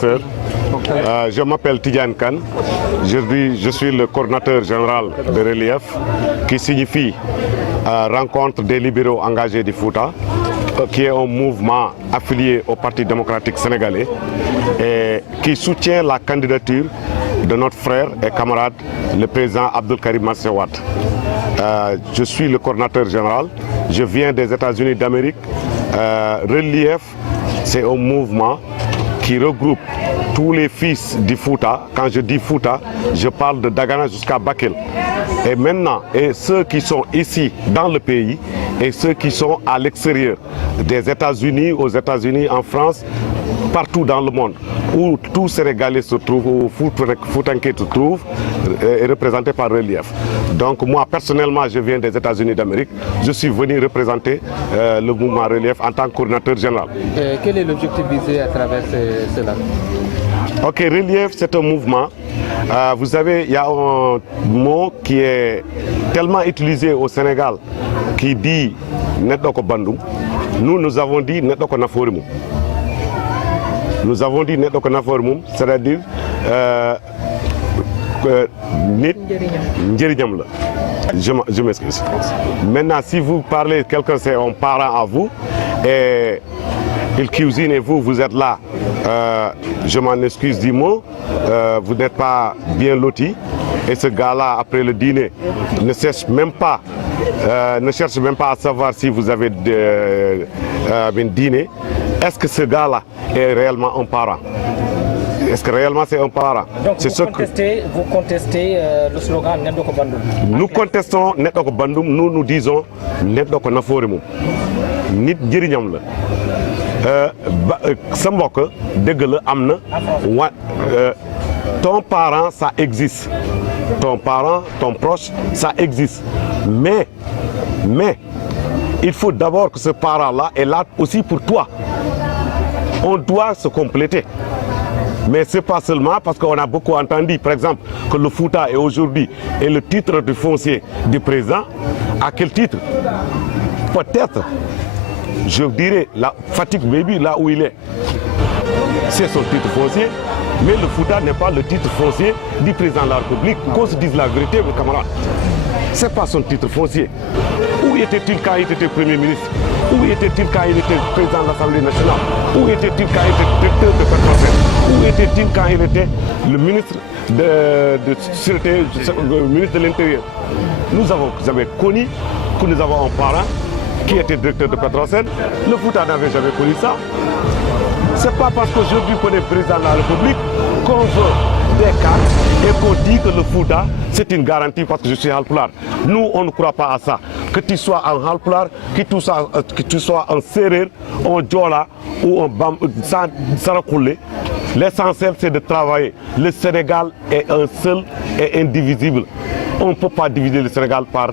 sœurs. Je m'appelle Tidjane Kane. Je suis le coordinateur général de Relief, qui signifie Rencontre des libéraux engagés du Fouta, qui est un mouvement affilié au Parti démocratique sénégalais et qui soutient la candidature de notre frère et camarade, le président Abdelkarim Meïssa Wade. Je suis le coordinateur général. Je viens des États-Unis d'Amérique. Relief, c'est un mouvement qui regroupe tous les fils du Fouta. Quand je dis Fouta, je parle de Dagana jusqu'à Bakel. Et maintenant, ceux qui sont ici dans le pays et ceux qui sont à l'extérieur, des États-Unis, aux États-Unis, en France, partout dans le monde, où tout Sénégalais se trouve, où Foutanké se trouve, est représenté par Relief. Donc moi, personnellement, je viens des États-Unis d'Amérique. Je suis venu représenter le mouvement Relief en tant que coordinateur général. Quel est l'objectif visé à travers cela? Ok, Relief, c'est un mouvement. Vous savez, il y a un mot qui est tellement utilisé au Sénégal qui dit Netdoko Bandoum. Nous avons dit Netdoko Naforimou. Nous avons dit Netdoko Naforimou, c'est-à-dire Nit Ndjerignam la. Je m'excuse. Maintenant, si vous parlez, quelqu'un c'est un parent à vous et il cuisine et vous êtes là, je m'en excuse du mot, vous n'êtes pas bien loti. Et ce gars-là, après le dîner, ne cherche même pas à savoir si vous avez dîné. Est-ce que ce gars-là est réellement un parent? Est-ce que réellement c'est un parent? Donc vous contestez le slogan Netdoko Bandoum? Nous contestons Netdoko Bandoum, nous disons Netdoko Naforimou. Nit Njerignam la. Sa mbokk dëgg la am na ton parent ça existe, ton parent, ton proche ça existe, mais il faut d'abord que ce parent-là est là aussi pour toi. On doit se compléter. Mais ce n'est pas seulement parce qu'on a beaucoup entendu, par exemple, que le Fouta est aujourd'hui le titre du foncier du président. À quel titre? Peut-être, je dirais, la Fatick Baby, là où il est, c'est son titre foncier. Mais le Fouta n'est pas le titre foncier du président de la République. Qu'on se dise la vérité, mes camarades. Ce n'est pas son titre foncier. Où était-il quand il était Premier ministre? Où était-il quand il était président de l'Assemblée nationale? Où était-il quand il était directeur de Petrosen? Où était-il quand il était le ministre de Sûreté, le ministre de l'Intérieur? Nous avons connu que nous avons un parent qui était directeur de Petrosen. Le Fouta n'avait jamais connu ça. Ce n'est pas parce qu'aujourd'hui qu'on est président de la République qu'on veut des cartes et qu'on dit que le Fouta c'est une garantie parce que je suis Halpulaar. Nous, on ne croit pas à ça. Que tu sois un Halpulaar, que tu sois un Serer, un Diola ou un Sarakoulé, l'essentiel c'est de travailler. Le Sénégal est un seul et indivisible. On ne peut pas diviser le Sénégal par